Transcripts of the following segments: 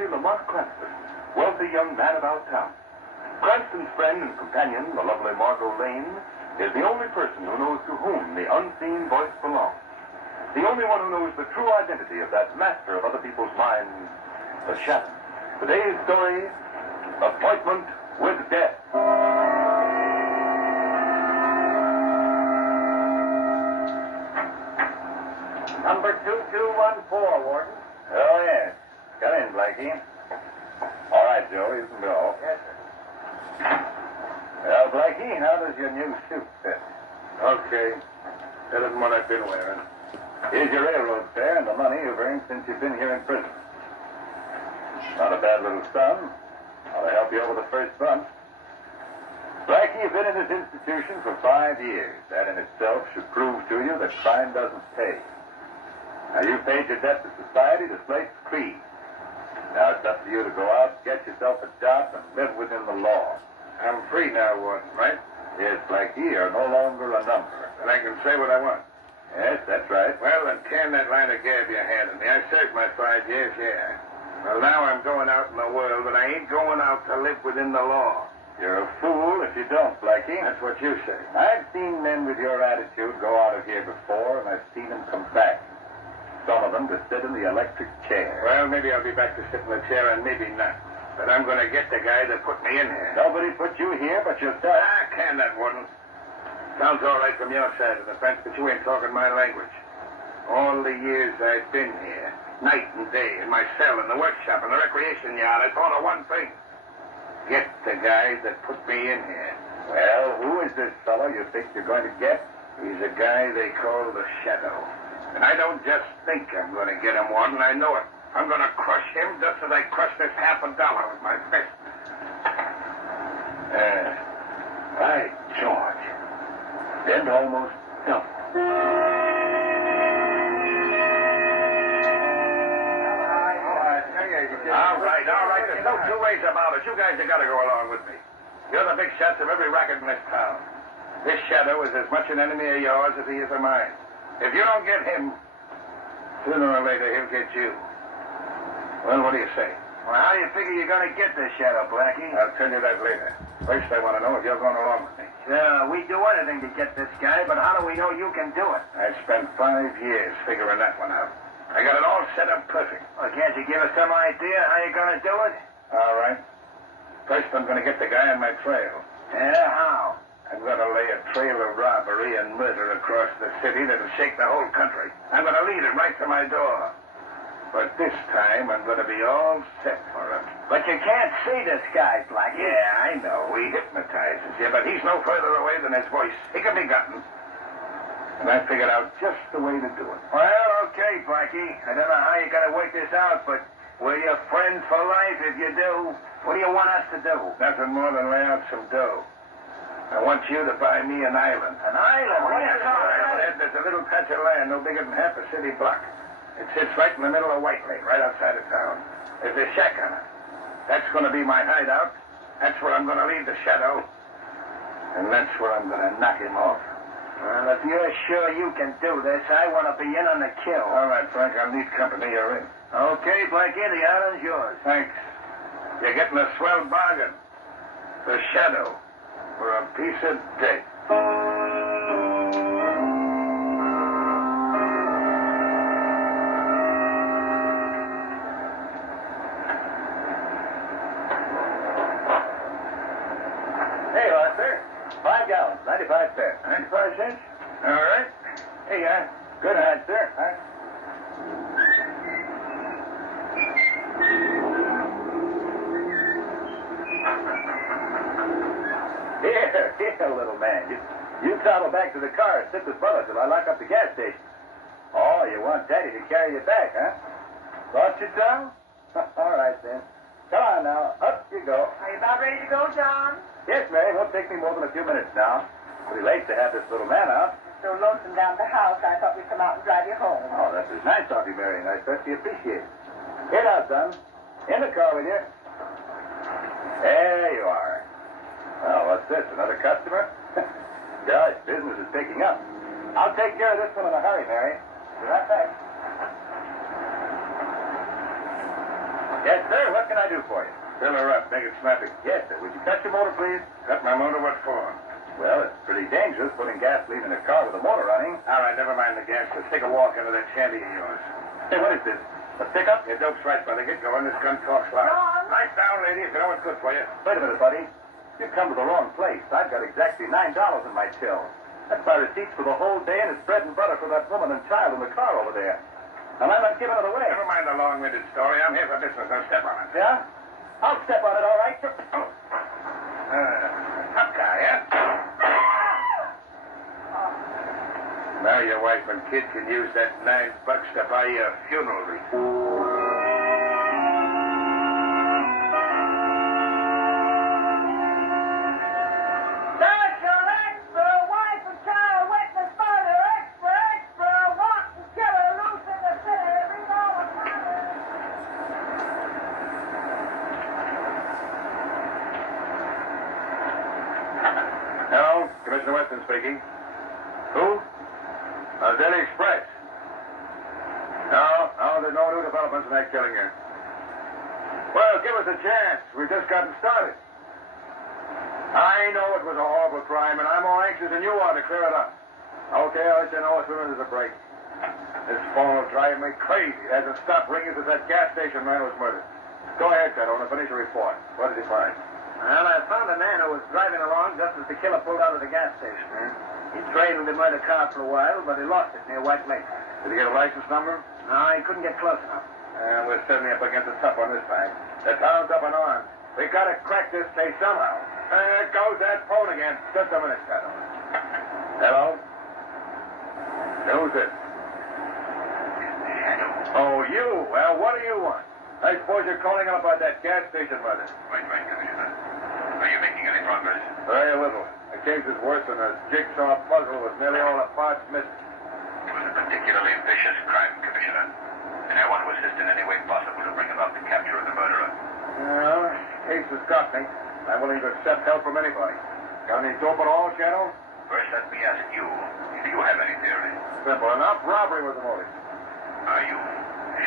Timothy Lamont Cranston, wealthy young man about town. Cranston's friend and companion, the lovely Margot Lane, is the only person who knows to whom the unseen voice belongs. The only one who knows the true identity of that master of other people's minds, the Shadow. Today's story, Appointment with Death. Number 2214, Warden. Oh, yes. Come in, Blackie. All right, Joe, you can go. Yes, sir. Well, Blackie, how does your new suit fit? Okay. Better than what I've been wearing. Here's your railroad fare and the money you've earned since you've been here in prison. Not a bad little sum. Ought to help you over the first bump. Blackie, you've been in this institution for 5 years. That in itself should prove to you that crime doesn't pay. Now, you've paid your debt to society to slate the creed. Now it's up to you to go out, get yourself a job, and live within the law. I'm free now, Warden, right? Yes, Blackie, you're no longer a number. And I can say what I want. Yes, that's right. Well, then can that line of gab you handed me. I served my 5 years, yeah. Well, now I'm going out in the world, but I ain't going out to live within the law. You're a fool if you don't, Blackie. That's what you say. I've seen men with your attitude go out of here before, and I've seen them come back. Some of them to sit in the electric chair. Well, maybe I'll be back to sit in the chair, and maybe not. But I'm going to get the guy that put me in here. Nobody put you here but yourself. Can that, Warden? Sounds all right from your side of the fence, but you ain't talking my language. All the years I've been here, night and day, in my cell, in the workshop, in the recreation yard, I thought of one thing. Get the guy that put me in here. Well, who is this fellow you think you're going to get? He's a guy they call the Shadow. And I don't just think I'm going to get him, Warden. I know it. I'm going to crush him just as I crushed this $50 with my fist. By George. Bend almost double. All right. There's no two ways about it. You guys have got to go along with me. You're the big shots of every racket in this town. This Shadow is as much an enemy of yours as he is of mine. If you don't get him, sooner or later he'll get you. Well, what do you say? Well, how do you figure you're going to get this Shadow, Blackie? I'll tell you that later. First, I want to know if you're going along with me. Yeah, we'd do anything to get this guy, but how do we know you can do it? I spent 5 years figuring that one out. I got it all set up perfect. Well, can't you give us some idea how you're going to do it? All right. First, I'm going to get the guy on my trail. Yeah, how? I'm going to lay a trail of robbery and murder across the city that'll shake the whole country. I'm going to lead him right to my door. But this time, I'm going to be all set for him. But you can't see this guy, Blackie. Yeah, I know. He hypnotizes you, but he's no further away than his voice. He can be gotten. And I figured out just the way to do it. Well, okay, Blackie. I don't know how you're going to work this out, but we're your friends for life if you do. What do you want us to do? Nothing more than lay out some dough. I want you to buy me an island. An island? What are you talking about? There's a little patch of land no bigger than half a city block. It sits right in the middle of White Lake, right outside of town. There's a shack on it. That's going to be my hideout. That's where I'm going to leave the Shadow. And that's where I'm going to knock him off. Well, if you're sure you can do this, I want to be in on the kill. All right, Frank, I'll need company. You're in. Okay, Blackie, the island's yours. Thanks. You're getting a swell bargain. The Shadow for a piece of dirt. Hey, you are, sir. 5 gallons, 95 cents. 95 cents? All right. Hey, Good night, sir. Here, little man. You toddle back to the car and sit with Bubba till I lock up the gas station. Oh, you want Daddy to carry you back, huh? Thought you so? All right, then. Come on now. Up you go. Are you about ready to go, John? Yes, Mary. Won't take me more than a few minutes now. Pretty late to have this little man out. So lonesome down at the house, I thought we'd come out and drive you home. Oh, that was nice of you, Mary, and I certainly appreciate it. Here now, son. In the car with you. There you are. Well, what's this, another customer? Gosh, business is picking up. I'll take care of this one in a hurry, Mary. Be right back. Yes, sir. What can I do for you? Fill her up. Make it snappy. Yes, sir. Would you cut your motor, please? Cut my motor. What for? Well, it's pretty dangerous putting gasoline in a car with the motor running. All right, never mind the gas. Just take a walk into that shanty of yours. Hey, what is this? A pickup? Your dope's right, brother. Get going. This gun talks loud. John? Lie down, lady, if you know what's good for you. Wait a minute, buddy. You've come to the wrong place. I've got exactly $9 in my till. That's my receipts for the whole day, and it's bread and butter for that woman and child in the car over there. And I'm not giving it away. Never mind the long-winded story. I'm here for business. Now step on it. Yeah? I'll step on it, all right? Tough guy, huh? Now your wife and kid can use that $9 to buy you a funeral wreath. Special extra, wife and child witness murder, extra, extra, wanton killer loose in the city. Read all about it. Hello, Commissioner Weston speaking. Who? Daily Express. No, there's no new developments in that killing here. Well, give us a chance. We've just gotten started. I know it was a horrible crime, and I'm more anxious than you are to clear it up. Okay, I'll let you know as soon as there's a break. This phone will drive me crazy. It hasn't stopped ringing since that gas station man was murdered. Go ahead, Cadona. Finish your report. What did you find? Well, I found a man who was driving along just as the killer pulled out of the gas station. He trailed the murder car for a while, but he lost it near White Lake. Did he get a license number? No, he couldn't get close enough. We're certainly up against the tough one this time. The town's up and armed. We gotta crack this case somehow. There goes that phone again. Just a minute, Shadow. Hello? Who's it? Shadow. Oh, you? Well, what do you want? I suppose you're calling up about that gas station murder. Right, Commissioner. Are you making any progress? Very little. The case is worse than a jigsaw puzzle with nearly all the parts missing. It was a particularly vicious crime, Commissioner, and I want to assist in any way possible to bring about the capture of the murderer. Well, case has got me. I'm willing to accept help from anybody. Got any dope at all, Shadow? First, let me ask you if you have any theory. Simple enough. Robbery was the motive. Are you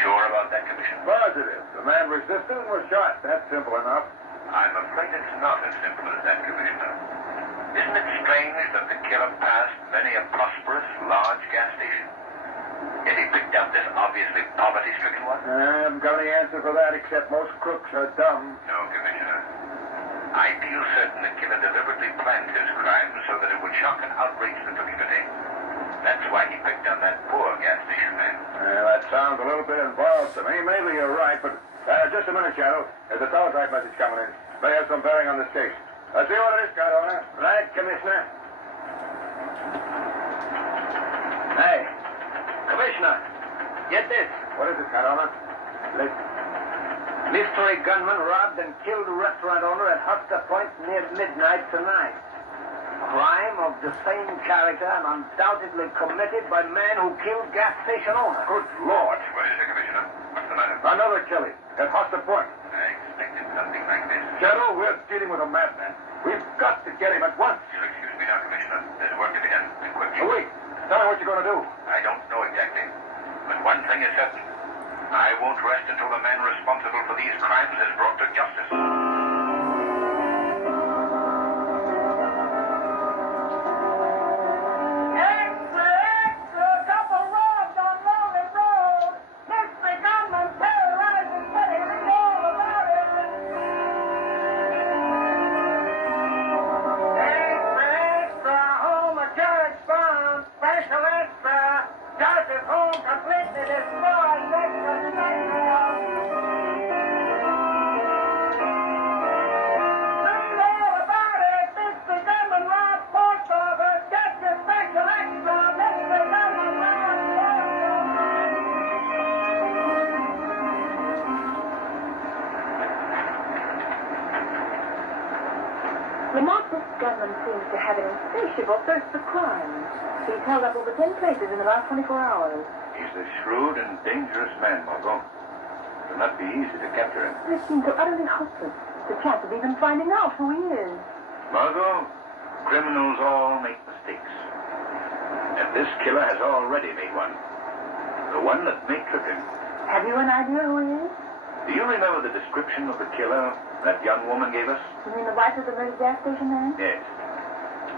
sure about that, Commissioner? Positive. The man resisted and was shot. That's simple enough. I'm afraid it's not as simple as that, Commissioner. Isn't it strange that the killer passed many a prosperous, large gas station? Yet he picked out this obviously poverty-stricken one? I haven't got any answer for that, except most crooks are dumb. No, Commissioner. I feel certain the killer deliberately planned his crime so that it would shock and outrage the community. That's why he picked on that poor gas station man. That sounds a little bit involved to me. Maybe you're right, but just a minute, Shadow. There's a teletype message coming in. May have some bearing on the case. Let's see what it is, Cadona. Right, Commissioner. Hey, Commissioner, get this. What is it, Cadona? Listen. Mystery gunman robbed and killed a restaurant owner at Huster Point near midnight tonight. Crime of the same character and undoubtedly committed by man who killed gas station owner. Good Lord. What is it, Commissioner? What's the matter? Another killing at Huster Point. I expected something like this. Shadow, we're dealing with a madman. We've got to get him at once. You'll excuse me now, Commissioner. There's work to be done, and quickly. Oh, wait. Tell me what you're going to do. I don't know exactly. But one thing is certain. I won't rest until the man responsible for these crimes is brought to justice. Extra, extra, couple robbed on Lonely Road. Mystery gunman terrorizing city. Read all about it. Extra, extra, home of George Brown. Special extra. George's home completely destroyed. Extra, extra. Read all about it. Mystery gunman robbed post office. Get your special extra. Mystery gunman robbed post Lamont, this gunman seems to have an insatiable thirst for crime. He's held up over 10 places in the last 24 hours. He's a shrewd and dangerous man, Margot. It will not be easy to capture him. This seems so utterly hopeless. The chance of even finding out who he is. Margot, criminals all make mistakes. And this killer has already made one. The one that may trip him. Have you an idea who he is? Do you remember the description of the killer that young woman gave us? You mean the wife of the murdered gas station man? Yes.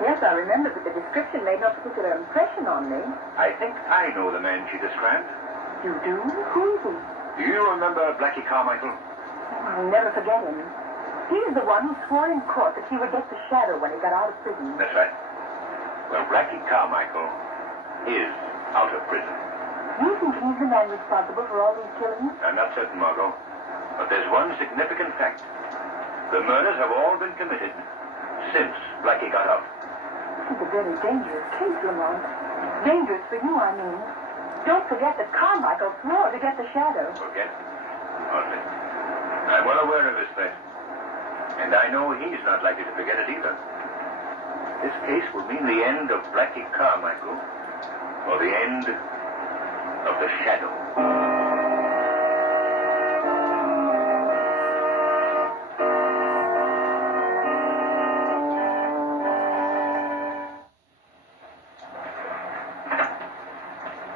Yes, I remember, but the description made no particular impression on me. I think I know the man she described. You do? Who is he? Do you remember Blackie Carmichael? I'll never forget him. He's the one who swore in court that he would get the shadow when he got out of prison. That's right. Well, Blackie Carmichael is out of prison. You think he's the man responsible for all these killings? I'm not certain, Margot. But there's one significant fact. The murders have all been committed since Blackie got out. This is a very dangerous case, Lamont. Dangerous for you, I mean. Don't forget that Carmichael swore to get the shadow. Forget? Hardly. I'm well aware of his threat. And I know he's not likely to forget it either. This case will mean the end of Blackie Carmichael, or the end of the shadow.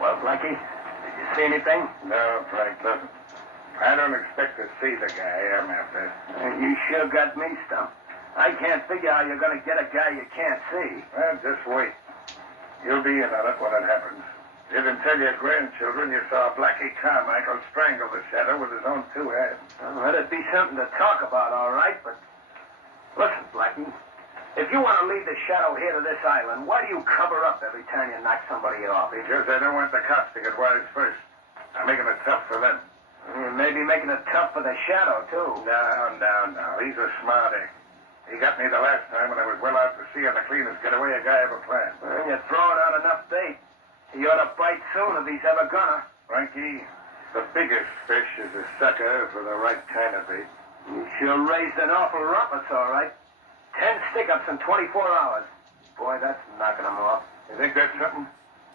Well, Blackie, did you see anything? No, Franklin. I don't expect to see the guy I'm after. You sure got me stumped. I can't figure how you're going to get a guy you can't see. Well, just wait. You'll be in on it when it happens. You can tell your grandchildren you saw Blackie Carmichael strangle the shadow with his own two hands. Well, that'd be something to talk about, all right, but... Listen, Blackie, if you want to lead the shadow here to this island, why do you cover up every time you knock somebody off? Because I don't want the cops to get wise first. I'm making it tough for them. You may be making it tough for the shadow, too. No. He's a smarty. He got me the last time when I was well out to sea on the cleanest getaway a guy ever planned. Well, you're throwing out enough bait. He ought to bite soon if he's ever gonna. Frankie, the biggest fish is a sucker for the right kind of bait. You sure raised an awful rumpus, all right. 10 stick-ups in 24 hours. Boy, that's knocking him off. You think that's something?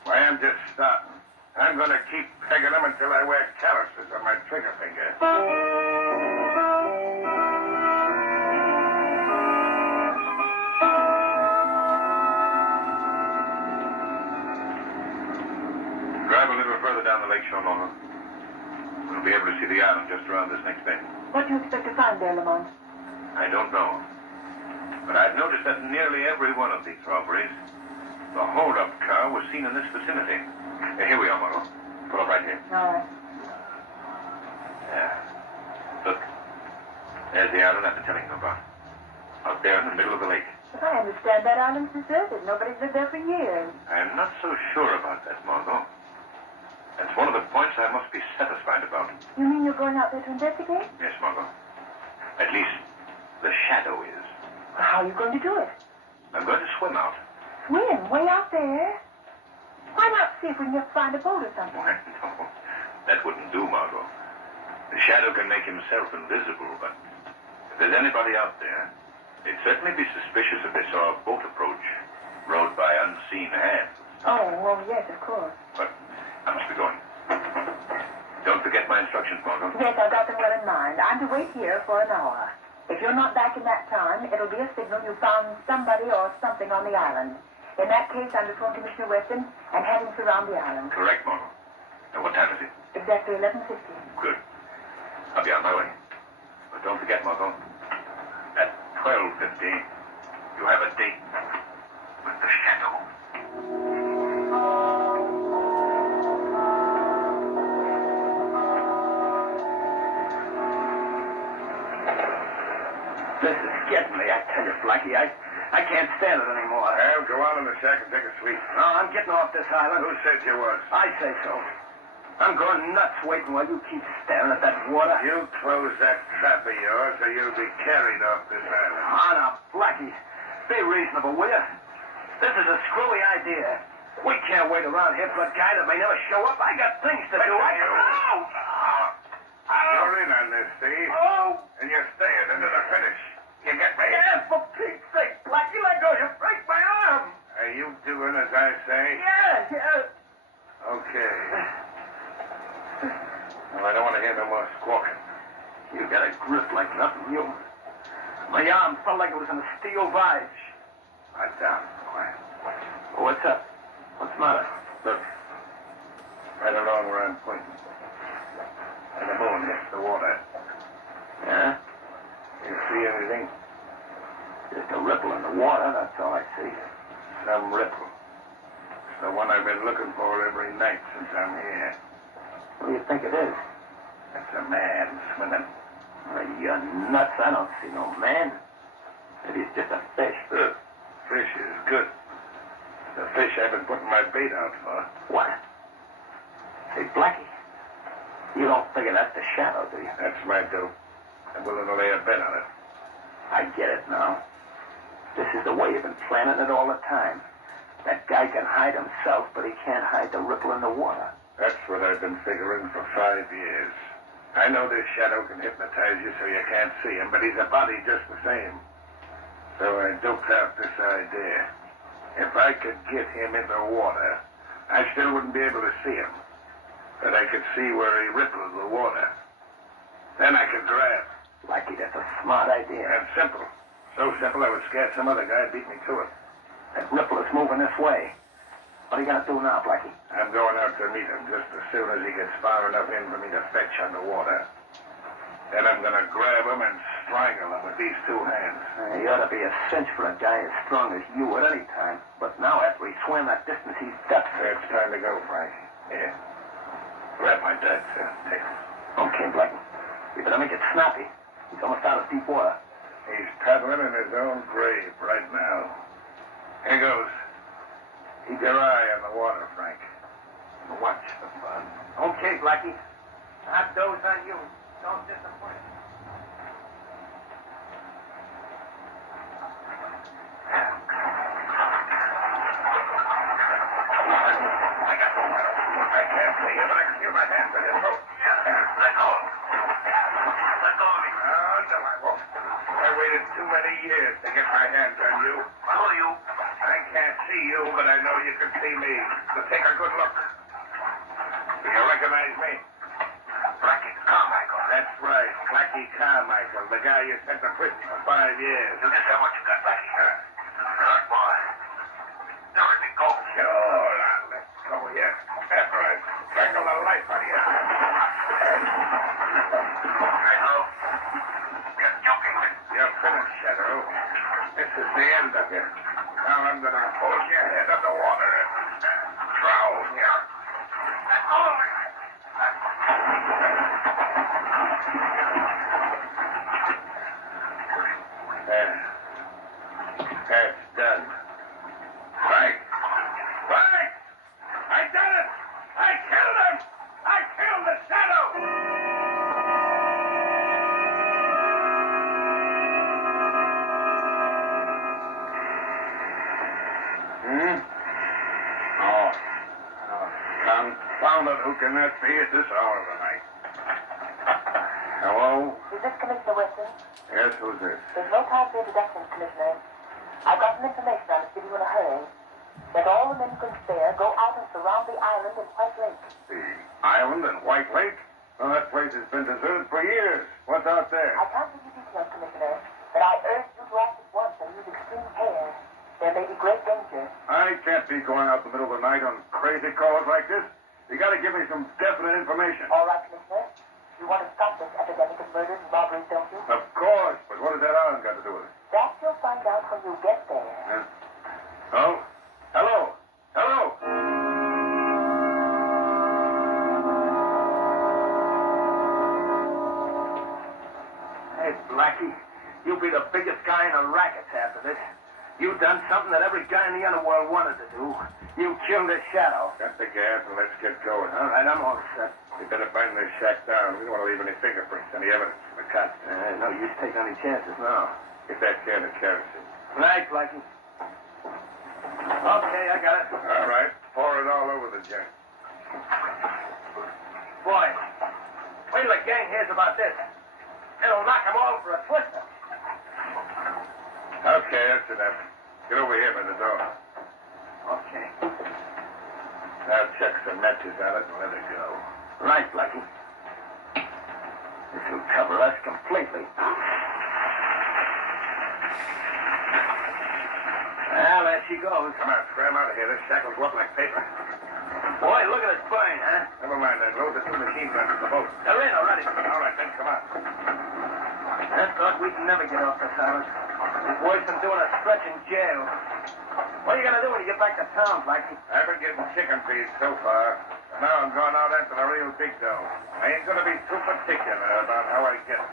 Why, I'm just starting. I'm going to keep pegging them until I wear calluses on my trigger finger. Drive a little further down the lake shore, Norma. We'll be able to see the island just around this next bend. What do you expect to find there, Lamont? I don't know. But I've noticed that in nearly every one of these robberies, the hold-up car was seen in this vicinity. Here we are, Margot. Pull up right here. All right. Yeah. Look. There's the island I've been telling you about. Out there in the middle of the lake. But I understand that island's deserted. Nobody's lived there for years. I'm not so sure about that, Margot. That's one of the points I must be satisfied about. You mean you're going out there to investigate? Yes, Margot. At least, the shadow is. Well, how are you going to do it? I'm going to swim out. Swim? Way out there? Why not see if we can just find a boat or something? Why, no. That wouldn't do, Margot. The shadow can make himself invisible, but if there's anybody out there, they'd certainly be suspicious if they saw a boat approach, rowed by unseen hands. Oh, well, yes, of course. But I must be going. Don't forget my instructions, Margot. Yes, I've got them well in mind. I'm to wait here for an hour. If you're not back in that time, it'll be a signal you found somebody or something on the island. In that case, I'm to phone Commissioner Weston and have him surround the island. Correct, Margot. Now, what time is it? Exactly 11:50. Good. I'll be on my way. But don't forget, Margot, at 12:50, you have a date with the shadow. This is getting me, I tell you, Blackie. I can't stand it anymore. Well, go on in the shack and take a sleep. No, I'm getting off this island. Who said you was? I say so. I'm going nuts waiting while you keep staring at that water. You close that trap of yours or you'll be carried off this island. Ah, now, Blackie, be reasonable, will you? This is a screwy idea. We can't wait around here for a guy that may never show up. I got things to do. You're in on this, Steve. Oh! And you're staying into the finish. You get me? Yeah, for Pete's sake, Blackie, let go. You break my arm. Are you doing as I say? Yeah. Okay. Well, I don't want to hear no more squawking. You got a grip like nothing, you. My arm felt like it was in a steel vise. Lie down, boy. What's up? What's the matter? Look. Right along where I'm pointing. And the moon hits the water. anything. Just a ripple in the water, that's all I see. Some ripple. It's the one I've been looking for every night since I'm here. What do you think it is? It's a man swimming. Well, you're nuts. I don't see no man. Maybe it's just a fish. Fish is good. The fish I've been putting my bait out for. What? Say, Blackie, you don't figure that's the shadow, do you? That's my dope. I'm willing to lay a bet on it. I get it now. This is the way you've been planning it all the time. That guy can hide himself, but he can't hide the ripple in the water. That's what I've been figuring for 5 years. I know this shadow can hypnotize you so you can't see him, but he's a body just the same. So I doped out this idea. If I could get him in the water, I still wouldn't be able to see him. But I could see where he rippled the water. Then I could grab. Blackie, that's a smart idea. And simple. So simple I would scare some other guy and beat me to it. That ripple is moving this way. What are you going to do now, Blackie? I'm going out to meet him just as soon as he gets far enough in for me to fetch underwater. Then I'm going to grab him and strangle him with these 2 hands. He ought to be a cinch for a guy as strong as you at any time. But now, after he swam that distance, he's got to. It's time to go, Frank. Here. Grab my dad, sir. Take it. Okay, Blackie. We better make it snappy. He's almost out of deep water. He's paddling in his own grave right now. Here goes. Keep your eye on the water, Frank. Watch the fun. Okay, Blackie. I doze on you. Don't disappoint. I can't see him, but I can feel my hands on his boat. Let go. Let go of me. Oh, no, I won't. I waited too many years to get my hands on you. Who are you? I can't see you, but I know you can see me. So take a good look. Do you recognize me? Blackie Carmichael. That's right, Blackie Carmichael, the guy you sent to prison for 5 years. You just how much you got, Blackie? Good boy. Now let me go. Sure, I'll let go of you. After I strangle the life out of you. I know. You're joking with me. You're finished, Shadow. This is the end of you. Now I'm going to hold your head underwater and drown you. Let go of me. There. That's done. Frank! Frank! I done it! I killed him! I killed the Shadow! Oh. Confound it, who can that be at this hour of the night? Hello? Is this Commissioner Weston? Yes, who's this? There's no time for introductions, Commissioner. I've got some information I must give you in a hurry. Let all the men you can spare go out and surround the island in White Lake. The island in White Lake? Well, that place has been deserted for years. What's out there? I can't give you details, Commissioner, but I urge you to act at once and use extreme care. There may be great danger. I can't be going out in the middle of the night on crazy calls like this. You gotta give me some definite information. All right, Commissioner. You want to stop this epidemic of murders and robberies, don't you? Of course, but what has that island got to do with it? That you'll find out when you get there. Oh? Hello? Hello? Hey, Blackie, you'll be the biggest guy in the rackets after this. You've done something that every guy in the underworld wanted to do. You killed the Shadow. Got the gas and let's get going. All right, I'm all set. We better find this shack down. We don't want to leave any fingerprints, any evidence for the cops. No use taking any chances now. Get that can of kerosene. Right, Blackie. Okay, I got it. All right. Pour it all over the junk. Boy, wait till the gang hears about this. It'll knock them all for a twister. Okay, that's enough. Get over here by the door. Okay. Now check some matches on it and let it go. Right, Blackie. This will cover us completely. Well, there she goes. Come on, scram out of here. This shack will go up like paper. Boy, look at it burn, huh? Never mind that. Load the 2 machine guns in the boat. They're in already. All right, then, come on. I thought we'd never get off this island. It's worse than doing a stretch in jail. What are you going to do when you get back to town, Blackie? I've been getting chicken feed so far. And now I'm going out after the real big dough. I ain't going to be too particular about how I get it.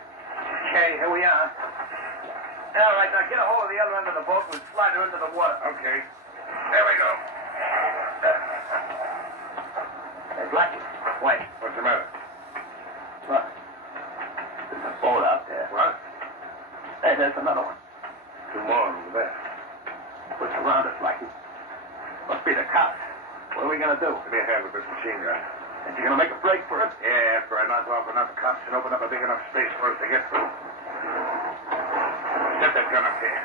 Okay, here we are. All right, now get a hold of the other end of the boat and slide her into the water. Okay. There we go. Hey, Blackie, wait. What's the matter? Look. There's a boat out there. What? Hey, there's another one. Two more over there. What's around us, Blackie? Must be the cops. What are we going to do? Give me a hand with this machine gun. And you going to make a break for it? Yeah, after I knock off enough cops and open up a big enough space for us to get through. Set that gun up here.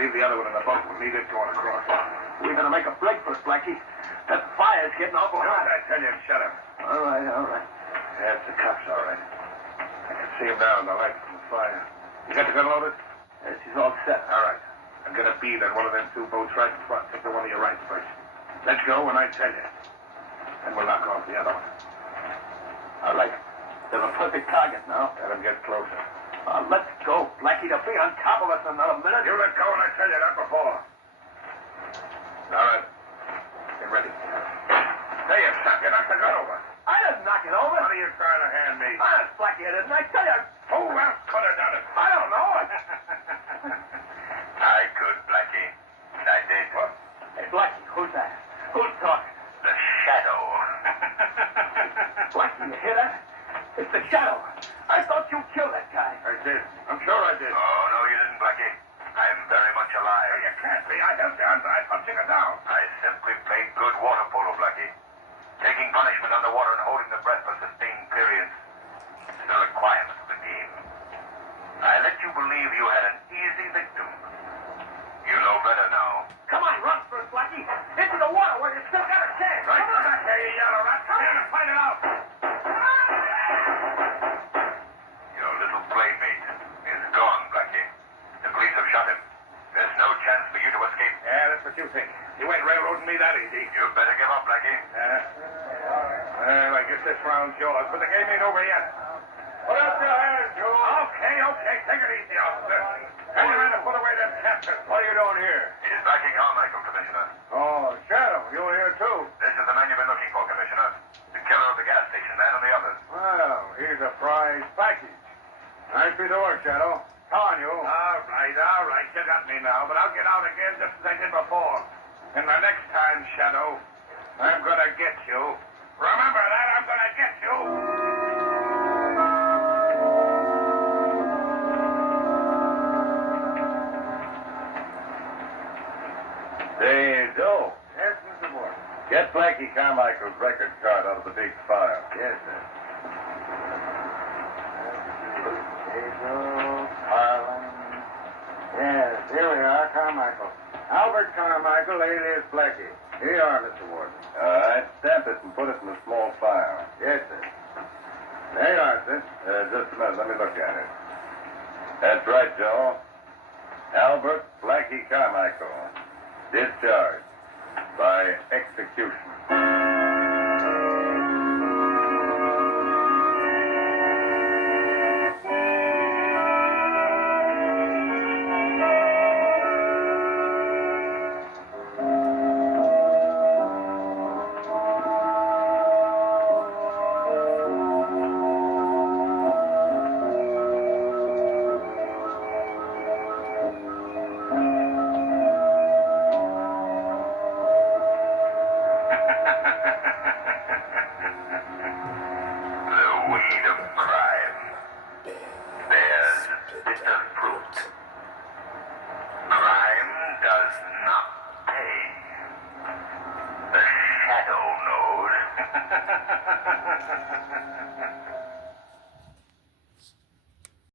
Leave the other one in the boat. We'll need it going across. We're going to make a break for it, Blackie. That fire's getting awful What hot. did I tell you? Shut up. All right, all right. Yeah, it's the cops, all right. I can see them now in the light from the fire. You got the gun loaded? Yeah, she's all set. All right. I'm going to bead on one of them two boats right in front. Take the one to your right first. Let's go when I tell you. And we'll knock off the other one. All right. There's a perfect target now. Let him get closer. Let's go, Blackie. They'll be on top of us in another minute. You let go when I tell you, not before. All right. Get ready. There you stop. You knocked the gun over. I didn't knock it over. What are you trying to hand me? Honest, Blackie, I didn't. I tell you. Who else could have done it? I don't know. I could, Blackie. I did. What? Hey, Blackie, who's that? Who's talking? The Shadow. Blackie, you hear that? It's the Shadow. I thought you killed that guy. I did. I'm sure I did. Oh, no, you didn't, Blackie. I'm very much alive. You can't be. I helped you out by punching her down. I simply played good water polo, Blackie. Taking punishment underwater and holding the breath for sustained periods is a requirement of the game. I let you believe you had an easy victim. You know better now. Come on, run for it, Blackie. Into the water where you still got a chance. Right back here, you yellow rat. Come here and fight it out. Your little playmate is gone, Blackie. The police have shot him. There's no chance for you to escape. Yeah, that's what you think. You ain't railroading me that easy. You better give up, Blackie. Well, I guess this round's yours, but the game ain't over yet. Put up your hands, Joe. Okay. Take it easy, officer. Tell your man to put away them captures. What are you doing here? It is Blackie Carmichael, Commissioner. Oh, Shadow, you're here too. This is the man you've been looking for, Commissioner. The killer of the gas station man and the others. Well, here's a prize package. Nice piece of work, Shadow. On you. All right. You got me now, but I'll get out again just as I did before. And the next time, Shadow, I'm gonna get you. Remember that, I'm gonna get you. Say, Joe, Yes, Mr. Moore. get Blackie Carmichael's record card out of the big file. Yes, sir. Pedro, Harlan. Yes, here we are, Carmichael. Albert Carmichael, alias Blackie. Here you are, Mr. Warden. All right, stamp it and put it in a small file. Yes, sir. There you are, sir. Just a minute, let me look at it. That's right, Joe. Albert Blackie Carmichael. Discharged by execution.